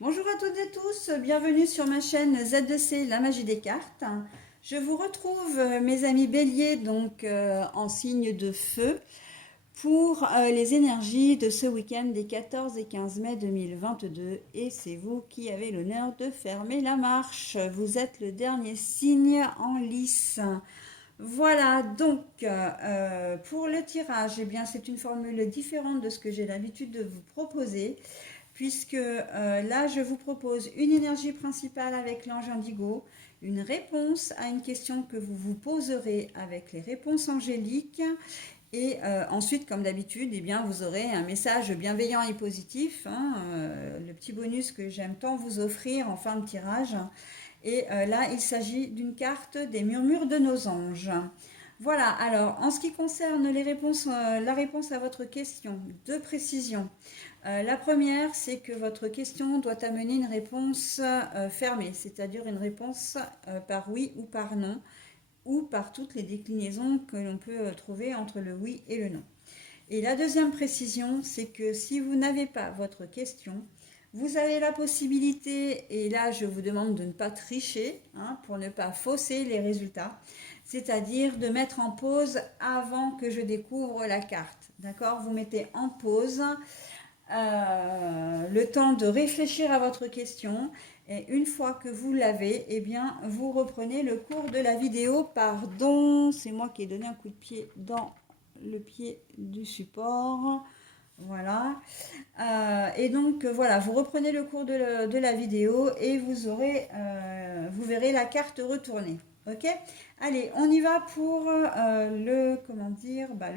Bonjour à toutes et tous, bienvenue sur ma chaîne Z2C, la magie des cartes. Je vous retrouve, mes amis béliers, en signe de feu, pour les énergies de ce week-end des 14 et 15 mai 2022. Et c'est vous qui avez l'honneur de fermer la marche. Vous êtes le dernier signe en lice. Voilà, pour le tirage, eh bien, c'est une formule différente de ce que j'ai l'habitude de vous proposer puisque là, je vous propose une énergie principale avec l'ange indigo, une réponse à une question que vous vous poserez avec les réponses angéliques, et ensuite, comme d'habitude, eh bien, vous aurez un message bienveillant et positif, le petit bonus que j'aime tant vous offrir en fin de tirage. Et là, il s'agit d'une carte des murmures de nos anges. Voilà, alors en ce qui concerne les réponses, la réponse à votre question, deux précisions. La première, c'est que votre question doit amener une réponse fermée, c'est-à-dire une réponse par oui ou par non, ou par toutes les déclinaisons que l'on peut trouver entre le oui et le non. Et la deuxième précision, c'est que si vous n'avez pas votre question, vous avez la possibilité, et là je vous demande de ne pas tricher, pour ne pas fausser les résultats, c'est-à-dire de mettre en pause avant que je découvre la carte. D'accord? Vous mettez en pause le temps de réfléchir à votre question, et une fois que vous l'avez, eh bien, vous reprenez le cours de la vidéo. Pardon, c'est moi qui ai donné un coup de pied dans le pied du support. Voilà. Voilà, vous reprenez le cours de la vidéo et vous verrez la carte retournée. Ok? Allez, on y va pour le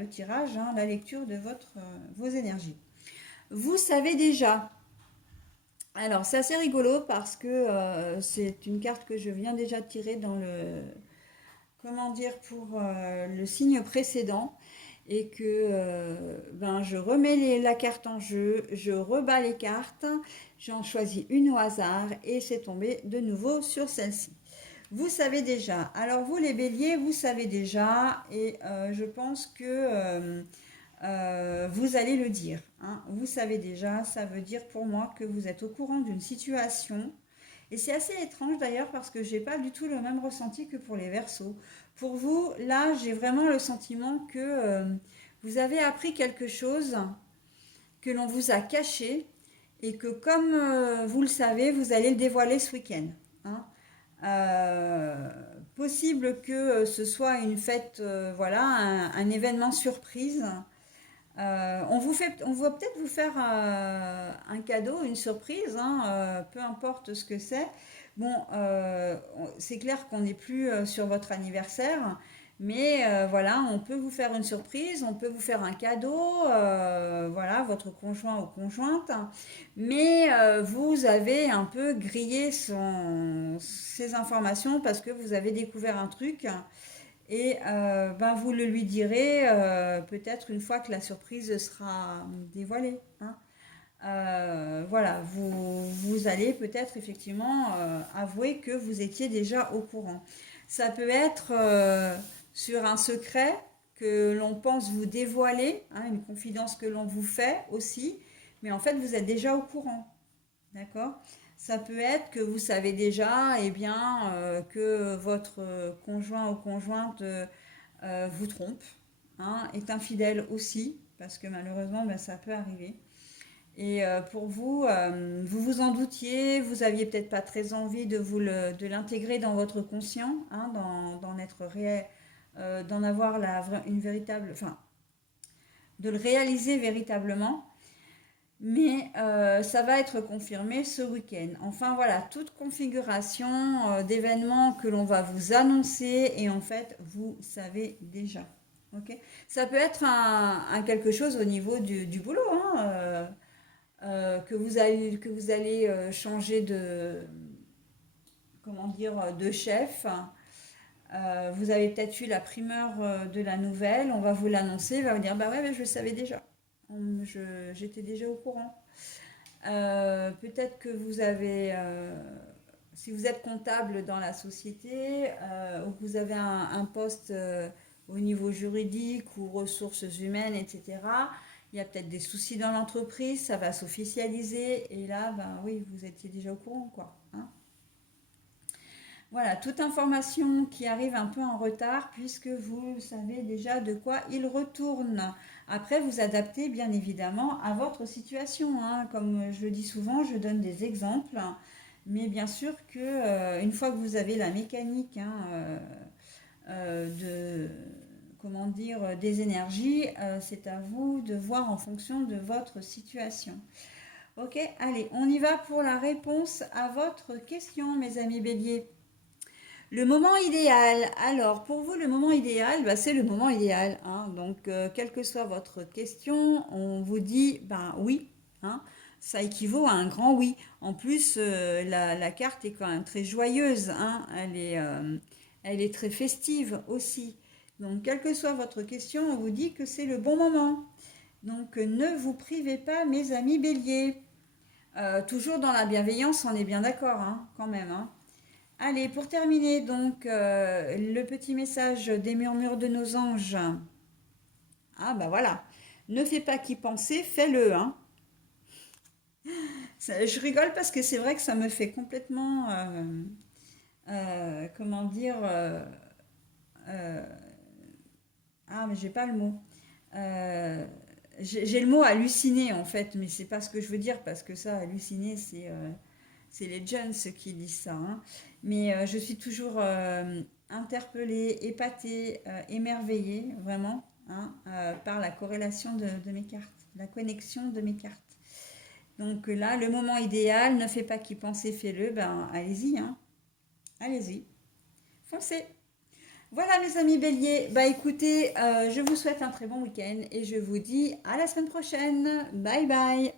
tirage, la lecture de vos énergies. Vous savez déjà. Alors, c'est assez rigolo parce que c'est une carte que je viens déjà de tirer pour le signe précédent et que je remets la carte en jeu, je rebats les cartes, j'en choisis une au hasard et c'est tombé de nouveau sur celle-ci. Vous savez déjà. Alors vous les béliers, vous savez déjà et je pense que vous allez le dire. Vous savez déjà, ça veut dire pour moi que vous êtes au courant d'une situation. Et c'est assez étrange d'ailleurs parce que j'ai pas du tout le même ressenti que pour les Verseaux. Pour vous, là, j'ai vraiment le sentiment que vous avez appris quelque chose que l'on vous a caché et que comme vous le savez, vous allez le dévoiler ce week-end. Hein. Euh, Possible que ce soit une fête, voilà, un événement surprise. On va peut-être vous faire un cadeau, une surprise, peu importe ce que c'est. Bon, c'est clair qu'on n'est plus sur votre anniversaire, mais voilà, on peut vous faire une surprise, on peut vous faire un cadeau, voilà, votre conjoint ou conjointe, mais vous avez un peu grillé ces informations parce que vous avez découvert un truc et vous le lui direz peut-être une fois que la surprise sera dévoilée. Voilà, vous allez peut-être effectivement avouer que vous étiez déjà au courant. Ça peut être sur un secret que l'on pense vous dévoiler, une confidence que l'on vous fait aussi, mais en fait vous êtes déjà au courant. D'accord? Ça peut être que vous savez déjà, que votre conjoint ou conjointe vous trompe, est infidèle aussi, parce que malheureusement, ça peut arriver. Et pour vous, vous vous en doutiez, vous aviez peut-être pas très envie de l'intégrer dans votre conscient, d'en être réel, d'en avoir une véritable, enfin, de le réaliser véritablement. Mais ça va être confirmé ce week-end. Enfin voilà, toute configuration d'événements que l'on va vous annoncer et en fait, vous savez déjà. Ok. Ça peut être un quelque chose au niveau du boulot, que vous allez changer de chef. Vous avez peut-être eu la primeur de la nouvelle, on va vous l'annoncer, il va vous dire bah ouais, mais je le savais déjà. J'étais déjà au courant. Peut-être que vous avez, si vous êtes comptable dans la société ou que vous avez un poste au niveau juridique ou ressources humaines, etc., Il y a peut-être des soucis dans l'entreprise, ça va s'officialiser. Et là, ben oui, vous étiez déjà au courant, quoi. Hein. Voilà, toute information qui arrive un peu en retard puisque vous savez déjà de quoi il retourne. Après, vous adaptez bien évidemment à votre situation. Hein. Comme je le dis souvent, je donne des exemples. Mais bien sûr que une fois que vous avez la mécanique hein, de comment dire des énergies, c'est à vous de voir en fonction de votre situation. Ok, allez, on y va pour la réponse à votre question, mes amis béliers. Le moment idéal. Alors, pour vous, le moment idéal, bah, c'est le moment idéal. Hein. Donc, quelle que soit votre question, on vous dit, ben oui. Hein. Ça équivaut à un grand oui. En plus, la carte est quand même très joyeuse. Hein. Elle est très festive aussi. Donc, quelle que soit votre question, on vous dit que c'est le bon moment. Donc, ne vous privez pas, mes amis béliers. Toujours dans la bienveillance, on est bien d'accord, hein, quand même. Hein. Allez, pour terminer, donc, le petit message des murmures de nos anges. Ah, bah voilà. Ne fais pas qu'y penser, fais-le. Hein. Je rigole parce que c'est vrai que ça me fait complètement. Comment dire. Euh, ah, mais j'ai pas le mot. Euh, j'ai le mot halluciner en fait, mais c'est pas ce que je veux dire parce que ça, halluciner, c'est les jeunes qui disent ça. Hein. Mais je suis toujours interpellée, épatée, émerveillée, vraiment, hein, par la corrélation de mes cartes, la connexion de mes cartes. Donc là, le moment idéal, ne fais pas qu'y penser, fais-le, ben allez-y, hein, allez-y, foncez. Voilà mes amis béliers, bah écoutez, je vous souhaite un très bon week-end et je vous dis à la semaine prochaine. Bye bye.